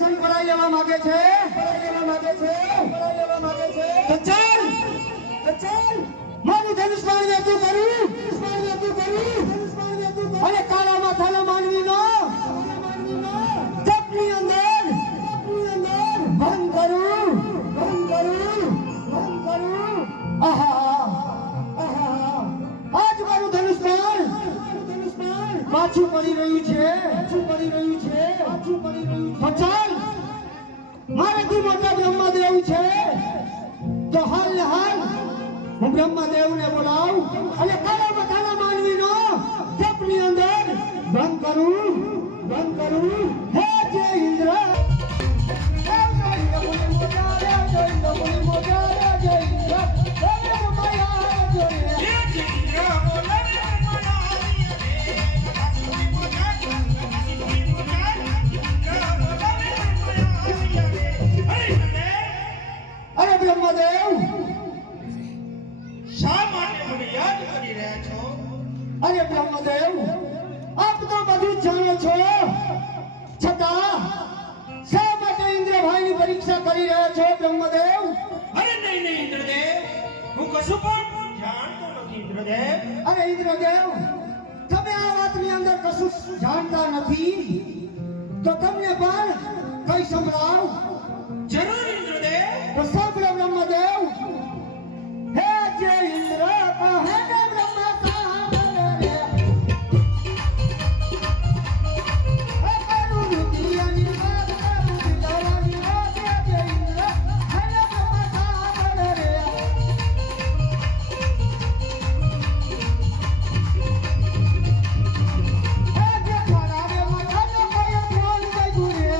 સિંહાસન પડાઈ લેવા માંગે છે તો ચાલ મારું ધનુષ બાણ વેતું કરું અને કાળા માથાના માનવીનો જપની અંદર ભંગ કરું આહા આજ મારું ધનુષ બાણ પાછું પડી રહ્યું છે ચાલ મારાથી મોટા બ્રહ્મદેવ છે તો હાલ ને હાલ હું બ્રહ્મદેવને બોલાવું અને કાળા માથાના માનવીનો જપની અંદર ભંગ કરું હે જય ઇન્દ્ર બ્રહ્મદેવ શા માટે મને યાદ કરી રહ્યા છો? અરે બ્રહ્મદેવ આપ તો બધું જ જાણો છો છતાં શા માટે ઇન્દ્રભાઈની પરીક્ષા કરી રહ્યા છો બ્રહ્મદેવ? અરે નહીં ઇન્દ્રદેવ, હું કશું પણ જાણતો નથી ઇન્દ્રદેવ. અરે ઇન્દ્રદેવ તમે આ વાતની અંદર કશું જાણતા નથી તો તમને પણ કઈ સંભળાવ. જરૂર ઇન્દ્રદેવ. તો સાંભળો બ્રહ્મદેવ. હે જય ઇન્દ્ર કહે ને બ્રહ્મ સાંભળે રે. હે કરું દુનિયાની વાત કરું દિલવાની વાત જય ઇન્દ્ર કહે ને બ્રહ્મ સાંભળે રે. હે જે ખરા રે મઠાનો કોઈ ફોન ગઈ ગુરે.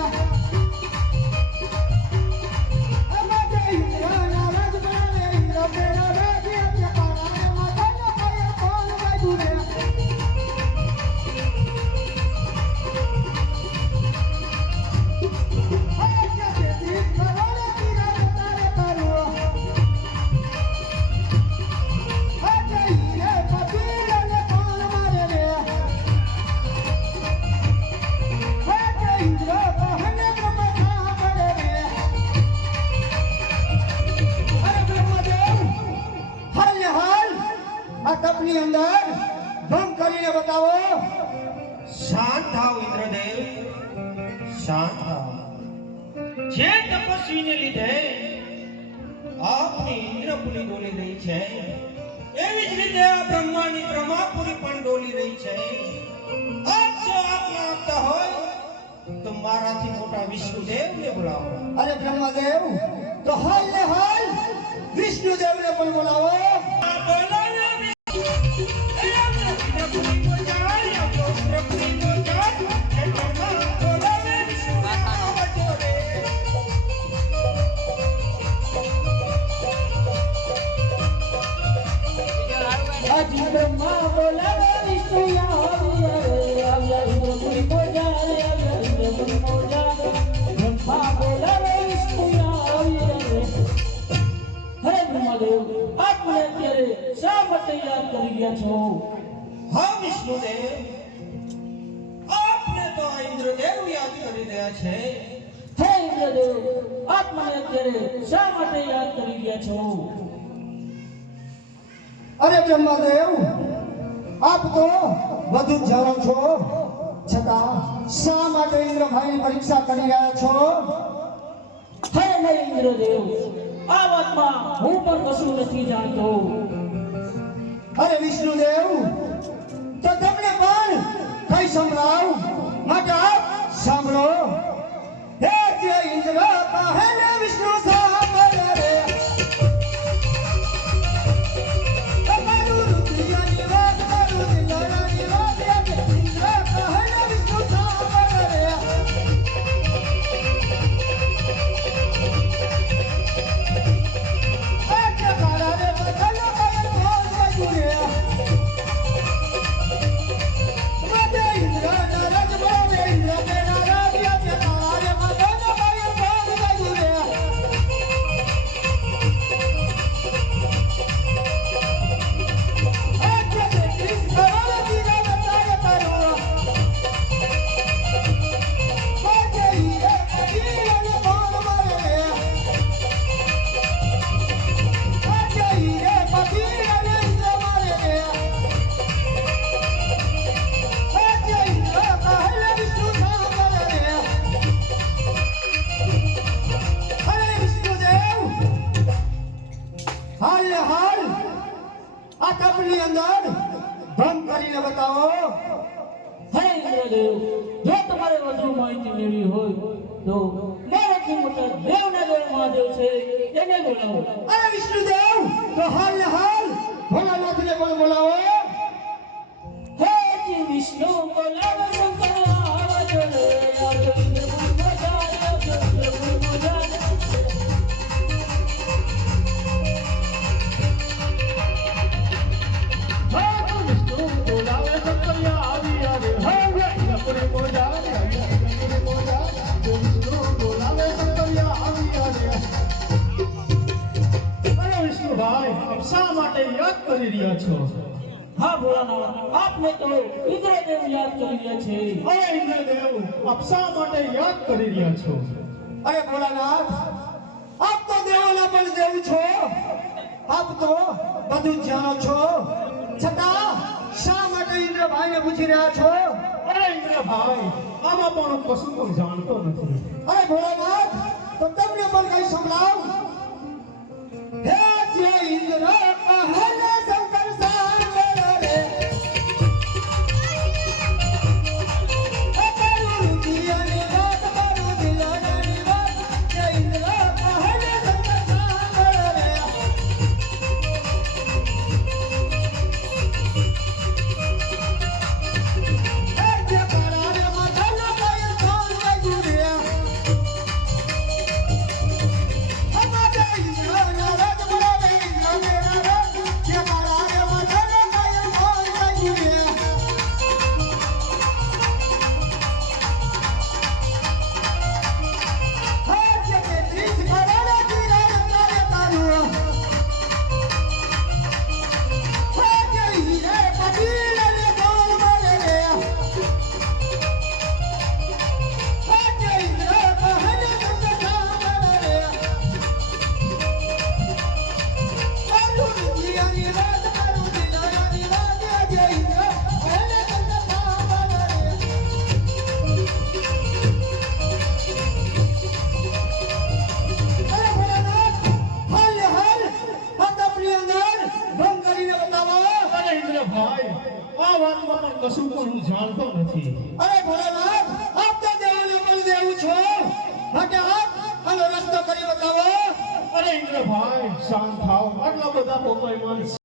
તપની અંદર ભંગ કરીને બતાવો. શાંત થાઓ ઇન્દ્રદેવ, શાંત થાઓ. જે તપસ્વીને લીધે આપની ઇન્દ્રપુરી ડોલી રહી છે એવી જ રીતે આ બ્રહ્માની બ્રહ્માપુરી પણ ડોલી રહી છે. આપ જો આપના આપતા હોય તો મારાથી મોટા વિષ્ણુદેવને બોલાવો. અરે બ્રહ્મદેવ તો હાલ ને હાલ વિષ્ણુદેવને પણ બોલાવો. બ્રહ્મા બોલાવે વિષ્ણુ આવ્યા ઇન્દ્રપુરી બોલાવે બ્રહ્મા બોલાવે વિષ્ણુ આવ્યા. હે બ્રહ્મદેવ આપણે અત્યારે શા માટે યાદ કરી રહ્યા છો? હા વિષ્ણુદેવ, આપને તો આ ઇન્દ્રદેવ યાદ કરી રહ્યા છે. હે ઇન્દ્રદેવ આપ મને અત્યારે શા માટે યાદ કરી રહ્યા છો? અરે બ્રહ્મદેવ આપ તો બધું જ જાણો છો છતાં શા માટે ઇન્દ્રભાઈની પરીક્ષા કરી રહ્યા છો? હે નહીં ઇન્દ્રદેવ આ વાતમાં હું પણ કશું નથી જાણતો. અરે વિષ્ણુદેવ તો તમને પણ કઈ સંભળાવ માટે આપ સાંભળો. હે જય ઇન્દ્ર કહે ને વિષ્ણુ સાંભળે રે. ઇન્દ્ર તો મારાથી મોટા દેવના દેવ મહાદેવ છે એને બોલાવો. અરે વિષ્ણુદેવ તો હાલ ને હાલ ભોળાનાથને પણ બોલાવો. હે જી વિષ્ણુ બોલાવો શંકર આવજો રે આવજો ઇન્દ્રપુર આવજો ઇન્દ્રપુર શા માટે યાદ કરી રહ્યા છો? હા ભોળાનાથ, આપને તો ઇન્દ્રદેવ યાદ કરી રહ્યા છે. અરે ઇન્દ્રદેવ, આપ શા માટે યાદ કરી રહ્યા છો? અરે ભોળાનાથ, આપ તો દેવોના પણ દેવ છો. આપ તો બધું જ જાણો છો, છતાં શા માટે ઇન્દ્રભાઈને પૂછી રહ્યા છો? અરે ઇન્દ્રભાઈ, આમાં પણ હું કશું પણ જાણતો નથી. અરે ભોળાનાથ, તો તમને પણ કઈ સંભળાવ. હે જે ઇન્દ્ર કહે શંકર સાંભળ રે, હે તારું દિયાની વાત, તારું દિલાની વાત, જે ઇન્દ્ર કહે શંકર સાંભળ રે. હે જે કરારે માથાના પાયે કોણ લાગ્યું રે, અમારે ઇન્દ્રના રાજ બોલાવે, ઇન્દ્ર મેરા રાજ, જે કરારે માથાના પાયે કોણ લાગ્યું રે. હે જે તેત્રીસ કરોડ દિલાને તારે તારું, હે જે હીરે પતિને કોણ મારે રે. હે જે ઇન્દ્ર કહે શંકર સાંભળ રે, તારું દિયાની વાત, તારું દિલાની વાત, જે ઇન્દ્ર કહે શંકર સાંભળ રે. અરે ભોળાનાથ, હાલ ને હાલ આ તપની અંદર ભંગ કરીને બતાવો. અરે ઇન્દ્રભાઈ, આ વાતમાં પણ કશું પણ હું જાણતો નથી. અરે ભોળાનાથ, આપ તો દેવોને પણ દેવ છો, માટે આપ આનો રસ્તો કરી બતાવો. અરે ઇન્દ્રભાઈ, શાંત થાઓ. આટલા બધા કોપાયમાન